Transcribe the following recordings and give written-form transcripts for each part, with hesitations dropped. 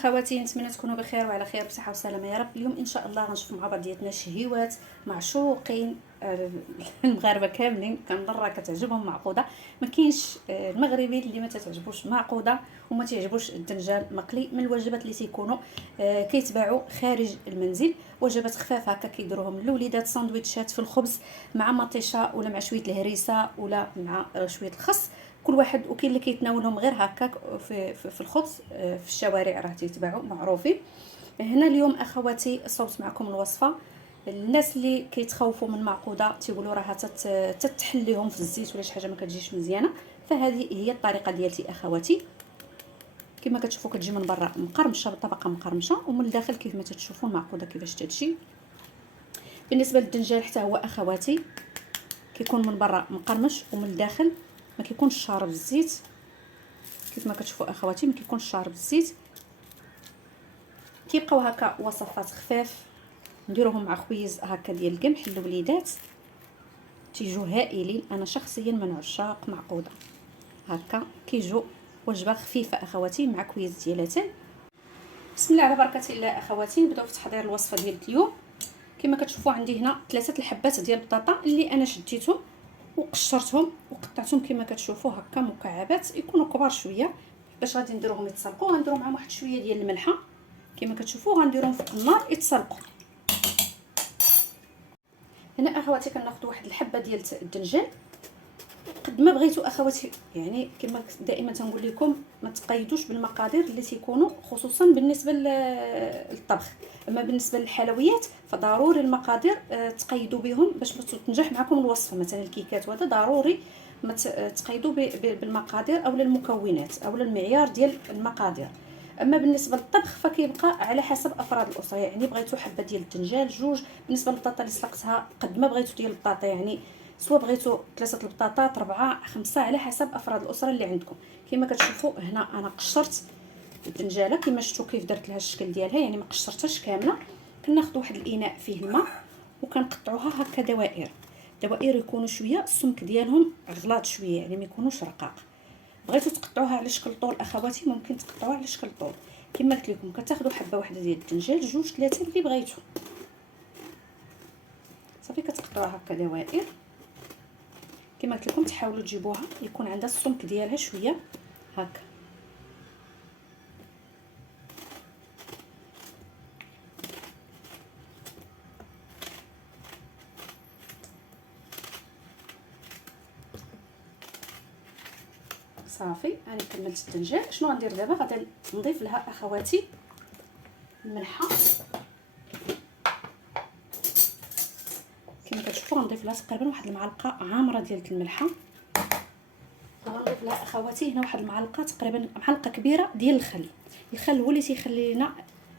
اخواتي، نتمنى تكونوا بخير وعلى خير بصحه وسلامه يا رب. اليوم ان شاء الله غنشوف مع بعضياتنا شهيوات معشوقين المغاربه كاملين. كنضرة كتعجبهم معقوده، ما كاينش المغربي اللي ما تتعجبوش معقوده وما تعجبوش الدنجال مقلي. من الوجبات اللي تيكونوا كيتباعوا خارج المنزل، وجبات خفافه هكا كيديروهم الوليدات، ساندويتشات في الخبز مع مطيشه ولا مع شويه الهريسه ولا مع شويه الخس، كل واحد وكاين اللي كيتناولهم غير هكاك في الخبز في الشوارع، راه تيتباعوا معروفين. هنا اليوم اخواتي صوبت معكم الوصفه. الناس اللي كيتخوفوا من معقوده تيقولوا راها تتحل لهم في الزيت ولا شي حاجه ما كتجيش مزيانه، فهذه هي الطريقه ديالتي اخواتي. كما كتشوفوا كتجي من برا مقرمشه بطبقه مقرمشه، ومن الداخل كيف ما تشوفوا المعقوده كيفاش تمشي. بالنسبه للدنجال حتى هو اخواتي كيكون من برا مقرمش ومن الداخل ما كيكونش شارب الزيت. كيف ما كتشوفوا اخواتي ما كيكونش شارب الزيت. كيبقاو هكا وصفات خفاف نديروهم مع خويز هكا ديال القمح للوليدات، تيجوا هائلين. انا شخصيا من عشاق معقوده هكا، كيجوا وجبه خفيفه اخواتي مع كويز ديالاتين. بسم الله على بركه الله اخواتي، نبداو في تحضير الوصفه ديال اليوم. كما كتشوفوا عندي هنا 3 الحبات ديال البطاطا اللي انا شديتهم وقشرتهم وقطعتهم كما كتشوفوا هكا مكعبات، يكونوا كبار شويه باش غادي نديروهم يتسلقوا. غنديروا معهم واحد شويه ديال الملحه كما كتشوفوا، غنديروهم فوق النار يتسلقوا. هنا اخواتي كناخذ واحد الحبه ديال الدنجال قد ما بغيتوا اخواتي، يعني كما دائما تنقول لكم ما تقيدوش بالمقادير اللي تيكونوا خصوصا بالنسبه للطبخ. اما بالنسبه للحلويات فضروري المقادير تقيدوا بهم باش تنجح معكم الوصفه. مثلا الكيكات وهذا ضروري ما تقيدوا بالمقادير او المكونات او المعيار ديال المقادير. اما بالنسبه للطبخ فكيبقى على حسب افراد الاسره، يعني بغيتوا حبه ديال الدنجال جوج. بالنسبه للبطاطا اللي سلقتها قد ما بغيتوا ديال البطاطا، يعني سواء بغيتوا 3 البطاطات 4 5 على حسب افراد الاسره اللي عندكم. كما كتشوفوا هنا انا قشرت الدنجاله كما شفتوا كيف درت لها الشكل ديالها، يعني ما قشرتهاش كامله. كناخذ واحد الاناء فيه الماء وكنقطعوها هكا دوائر يكونوا شويه السمك ديالهم غلاظ شويه، يعني ما يكونوش رقاق. بغيتوا تقطعوها على شكل طول اخواتي ممكن تقطعوها على شكل طول. كما قلت لكم كتاخذوا حبه واحده ديال الدنجال جوج 3 اللي بغيتوا، صافي كتقطعوها هكا دوائر. كما قلت لكم تحاولوا تجيبوها يكون عندها السمك ديالها شويه هكا. صافي انا كملت الدنجال. شنو غندير دابا؟ غادي نضيف لها اخواتي الملحه. كما كتشوفوا غنضيف لها تقريبا واحد المعلقه عامره ديال الملحه. وغنضيف لها اخواتي هنا واحد المعلقه تقريبا معلقه كبيره ديال الخل هو اللي تيخلي لنا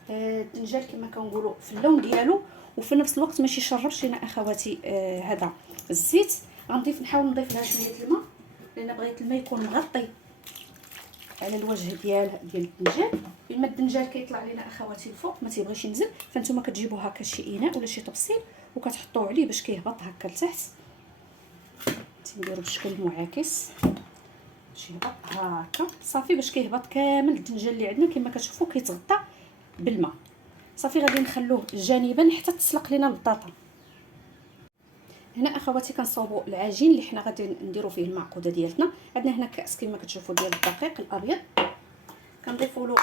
الدنجال كما كنقولوا في اللون ديالو، وفي نفس الوقت ماشي يشربش لنا اخواتي هذا الزيت. غنضيف نحاول نضيف لها شويه الماء لان بغيت الماء يكون مغطي على الوجه ديال الدنجال. لما الدنجال كيطلع لنا اخواتي الفوق ما تيبغيش ينزل، فانتوما كتجيبوا هكا شي اناء ولا شي طبسيل وكتحطوه عليه باش كيهبط هكا لتحت. تنديروا بالشكل المعاكس باش يهبط هكا صافي، باش كيهبط كامل الدنجال اللي عندنا. كما كتشوفوا كيتغطى بالماء. صافي غادي نخلوه جانبا حتى تسلق لنا البطاطا. هنا اخواتي كنصاوبوا العجين اللي حنا غادي نديروا فيه المعقوده ديالتنا. عندنا هنا كاس كما كتشوفوا ديال الدقيق الابيض، كنضيفوا له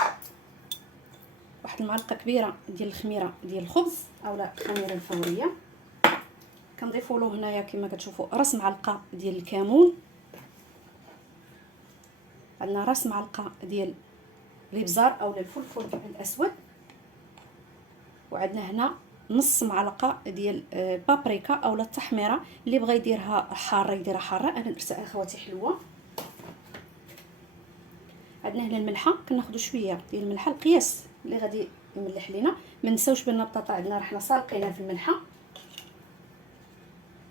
واحد المعلقه كبيره ديال الخميره ديال الخبز اولا الخميره الفوريه. كنضيفوا له هنايا كما كتشوفوا راس معلقه ديال الكمون، عندنا راس معلقه ديال الابزار اولا الفلفل الاسود، وعندنا هنا نص معلقه ديال بابريكا اولا التحميره. اللي بغى يديرها حاره يديرها حاره، انا درتها اخواتي حلوه. عندنا هنا الملحه، كناخذوا شويه ديال الملحه القياس اللي غادي يملح لينا. ما نساوش بان البطاطا عندنا راه حنا سالقينها في الملحه.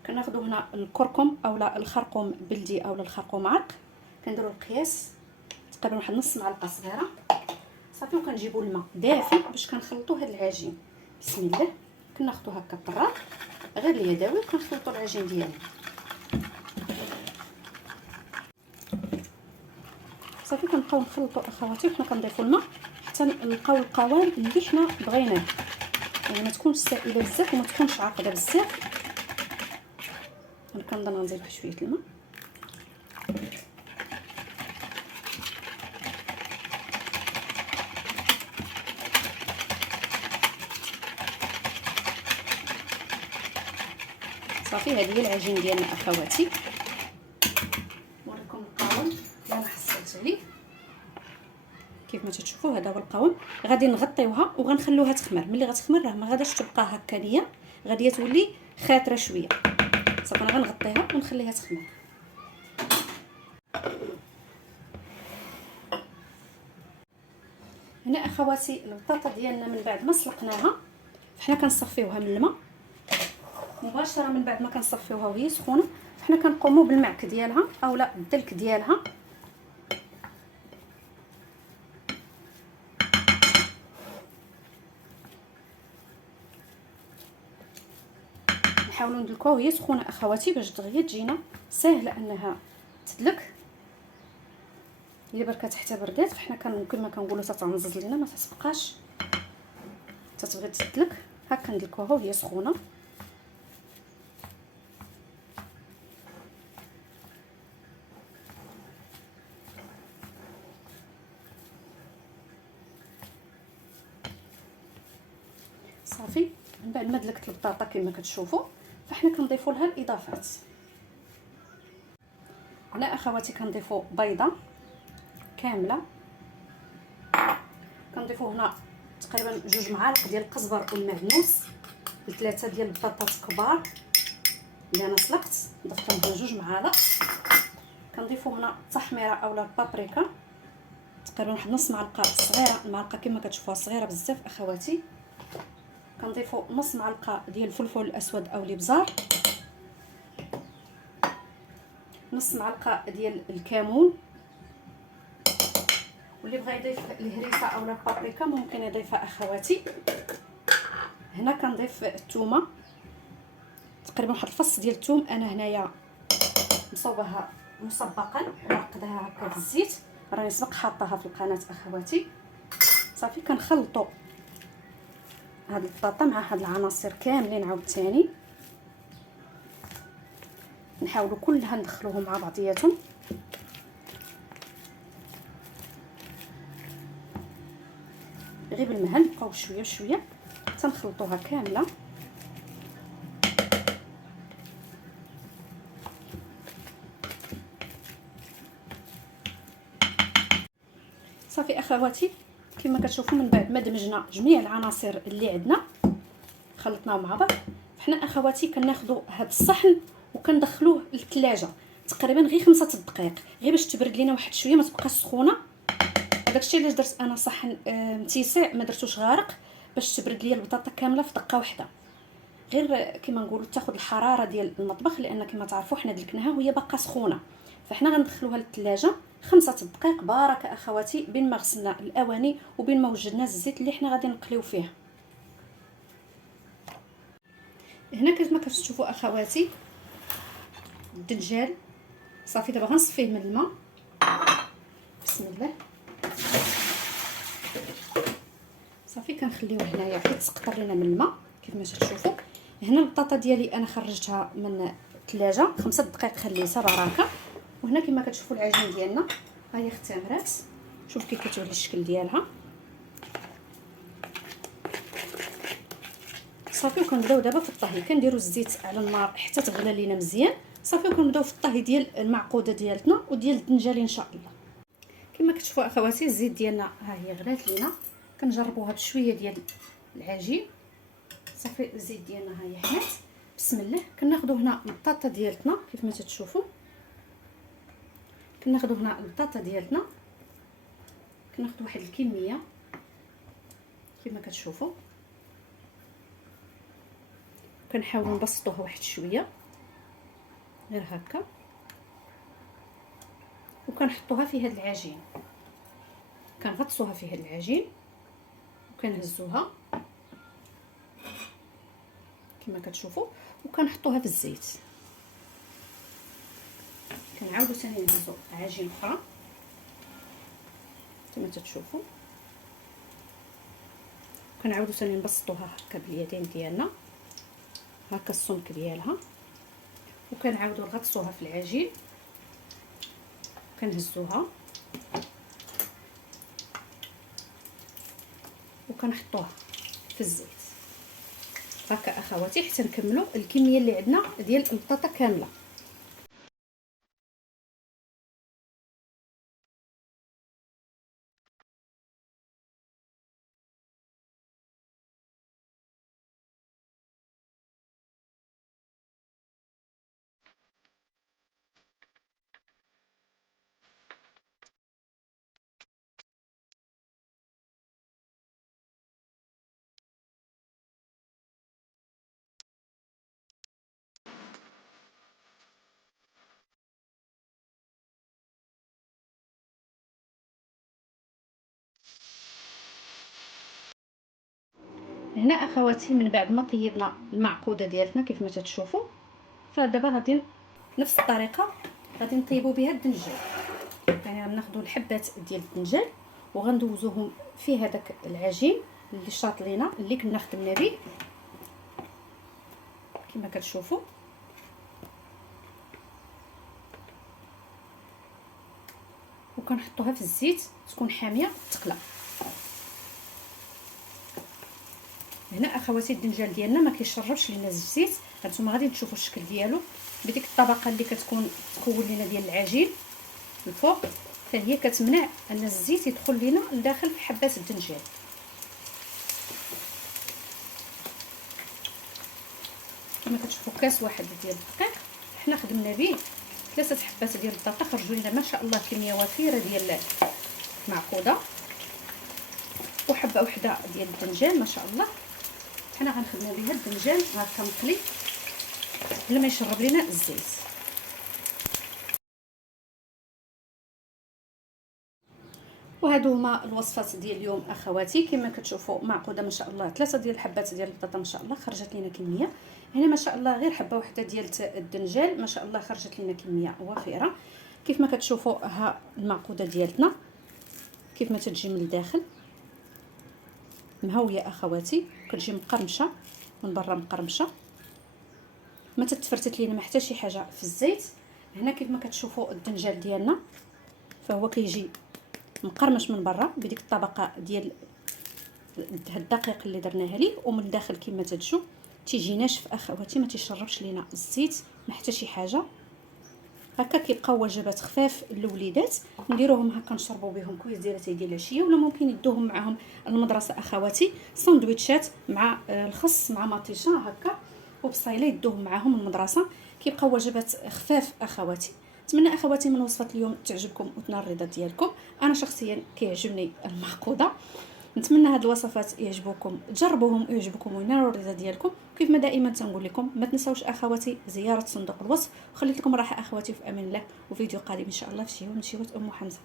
كناخذوا هنا الكركم اولا الخرقوم بلدي اولا الخرقوم عرق، كنديروا القياس تقريبا واحد نص معلقه صغيره صافي. وكنجيبوا الماء دافي باش كنخلطوا هذا العجين. بسم الله كناخذوا هكا الطراق غير اليدوي وكنخلطوا العجين ديالنا صافي. كنبقاو نخلطوا اخواتي وحنا كنضيفوا الماء حتى نلقاو القوام اللي حنا بغيناه، يعني ما تكونش سائله بزاف وما تكونش عاقده بزاف. انا كنظن غنزيد واحد شويه الماء. صافي هذه هي العجين ديالنا اخواتي. نوريكم القوام اللي انا حصلت عليه. كيف ما تشوفوا هذا هو القوام. غادي نغطيوها وغنخلوها تخمر. ملي غتخمر راه ما غاداش تبقى هكا، غادي تولي خاطره شويه. صافي انا غنغطيها ونخليها تخمر. هنا اخواتي البطاطا ديالنا من بعد ما سلقناها حنا كنصفيوها من الماء مباشره. من بعد ما كنصفيوها وهي سخونه حنا كنقوموا بالمعك ديالها اولا الدلك ديالها. نحاولوا ندلكوها وهي سخونه اخواتي باش دغيا تجينا ساهله انها تدلك. الا بركات حتى بردات فحنا كما كنقولوا تتنزز لينا، ما تتبقاش تتبغي تدلك. هكا ندلكوها وهي سخونه. صافي من بعد ما دلكت البطاطا كما كتشوفوا فحنا كنضيفوا لها الاضافات. هنا اخواتي كنضيفوا بيضه كامله، كنضيفوا هنا تقريبا 2 معالق ديال القزبر والمعدنوس، 3 ديال البطاطات كبار اللي انا سلقت ضفت لهم 2 معالق. كنضيفوا هنا التحميره اولا البابريكا تقريبا واحد نص معلقه صغيره، المعلقه كما كتشوفوها صغيره بزاف اخواتي. كنضيفوا نص معلقه ديال الفلفل الاسود او الابزار، نص معلقه ديال الكمون، واللي بغى يضيف الهريسه اولا البابريكا ممكن يضيفها اخواتي. هنا كنضيف الثومه تقريبا واحد الفص ديال الثوم، انا هنايا مصوبها مسبقا ونقدها هكا في الزيت، راني سبق حاطاها في القناه اخواتي. صافي كنخلطوا هاد البطاطا مع هاد العناصر كاملين عاوتاني، نحاولوا كلها ندخلوهم مع بعضياتهم. غير بالمهل نبقاو شويه بشويه تنخلطوها كامله. صافي اخواتي كما كتشوفوا من بعد ما دمجنا جميع العناصر اللي عندنا خلطناهم مع بعض، حنا اخواتي كناخذوا هذا الصحن وكندخلوه للثلاجه تقريبا غير 5 دقائق، غير باش تبرد لينا واحد شويه ما تبقاش سخونه. داكشي علاش درت انا صحن متسع ما درتوش غارق باش تبرد ليا البطاطا كامله في دقه واحده، غير كما نقولوا تاخذ الحراره ديال المطبخ، لان كما تعرفوا حنا دلكناها وهي باقا سخونه. فحنا غندخلوها للثلاجه 5 دقائق بركه اخواتي، بين ما غسلنا الاواني وبين ما وجدنا الزيت اللي حنا غادي نقليو فيه. هنا كما كتشوفوا اخواتي الدجاج صافي دابا غنصفيه من الماء. بسم الله. صافي كنخليوه هنايا حتى تسقطر لينا من الماء كيف ما تشوفوا. هنا البطاطا ديالي انا خرجتها من الثلاجه 5 دقائق خليتها بركه. وهنا كما كتشوفوا العجين ديالنا ها هي اختمرات، شوف كيف كتولي الشكل ديالها. صافي وكنبداو دابا في الطهي، كنديروا الزيت على النار حتى تغلى لينا مزيان. صافي وكنبداو في الطهي ديال المعقوده ديالتنا وديال الدنجال ان شاء الله. كما كتشوفوا اخواتي الزيت ديالنا ها هي غلات لينا، كنجربوها بشويه ديال العجين. صافي الزيت ديالنا ها هي حمات. بسم الله. كناخذوا هنا البطاطا ديالتنا كيف ما تشوفوا، كناخذوا هنا البطاطا ديالتنا كناخذ واحد الكميه كما كتشوفوا، كنحاولوا نبسطوها واحد شويه غير هكا، وكنحطوها في هذا العجين، كنغطسوها في هذا العجين وكنهزوها كما كتشوفوا، وكنحطوها في الزيت. كنعاودوا ثاني نهزوا عجين اخرى كما تشوفوا. كنعاودو ثاني نبسطوها هكا باليدين ديالنا هكا السمك ديالها، وكنعاودو نغطسوها في العجين، كنهزوها وكنحطوها في الزيت هكا اخواتي حتى نكملوا الكميه اللي عندنا ديال البطاطا كامله. هنا اخواتي من بعد ما طيبنا المعقوده ديالتنا كيف ما تشوفوا، فدابا غادي نفس الطريقه غادي نطيبوا بها الدنجال. يعني غناخذوا الحبات ديال الدنجال وغندوزوهم في هذاك العجين اللي شاطلينا اللي كنا خدمنا به كما كتشوفوا، وكنحطوها في الزيت تكون حاميه تقلى. هنا اخواتي الدنجال ديالنا ما كيشربش لينا الزيت، هانتوما غادي تشوفوا الشكل ديالو بديك الطبقه اللي تكون لينا ديال العجين الفوق، فهي كتمنع ان الزيت يدخل لينا لداخل في حبات الدنجال. كما كتشوفوا كاس واحد ديال الدقيق حنا خدمنا به 3 حبات ديال البطاطا، خرجوا لنا ما شاء الله كميه وفيره ديال معقوده، وحبه وحده ديال الدنجال ما شاء الله. حنا غنخدموا بها الدنجال هكا مقلي بلا ما يشرب لينا الزيت. وهادو هما الوصفات ديال اليوم اخواتي. كما كتشوفوا معقوده ما شاء الله 3 ديال الحبات ديال البطاطا ما شاء الله خرجت لينا كميه. هنا ما شاء الله غير حبه واحده ديال الدنجال ما شاء الله خرجت لينا كميه وفيره. كيف ما كتشوفوا ها المعقوده ديالتنا كيف ما تتجي من الداخل مهويه اخواتي، كتجي مقرمشه من برا مقرمشه، ما تتفرتت لينا ما حتى شي حاجه في الزيت. هنا كيف ما كتشوفوا الدنجال ديالنا فهو كيجي مقرمش من برا بديك الطبقه ديال الدقيق اللي درناها ليه، ومن الداخل كما تجوا تيجي ناشف اخواتي ما تيشربش لينا الزيت ما حتى شي حاجه. هكا كيبقاو وجبات خفاف للوليدات، نديروهم هكا نشربوا بهم كويس ديال العشيه، ولا ممكن يدوهم معاهم المدرسه اخواتي ساندويتشات مع الخس مع مطيشه هكا وبصيله يدوهم معاهم المدرسه، كيبقاو وجبات خفاف اخواتي. نتمنى اخواتي من وصفه اليوم تعجبكم وتنال الرضا ديالكم. انا شخصيا كيعجبني المعقوده، نتمنى هاد الوصفات يعجبوكم، تجربوهم ويعجبوكم وينالوا الرضا ديالكم. كيف ما دائما تنقول لكم ما تنساوش اخواتي زياره صندوق الوصف، وخليت لكم راحه اخواتي في امان الله، وفيديو قادم ان شاء الله في شهوه من شهوات ام حمزه.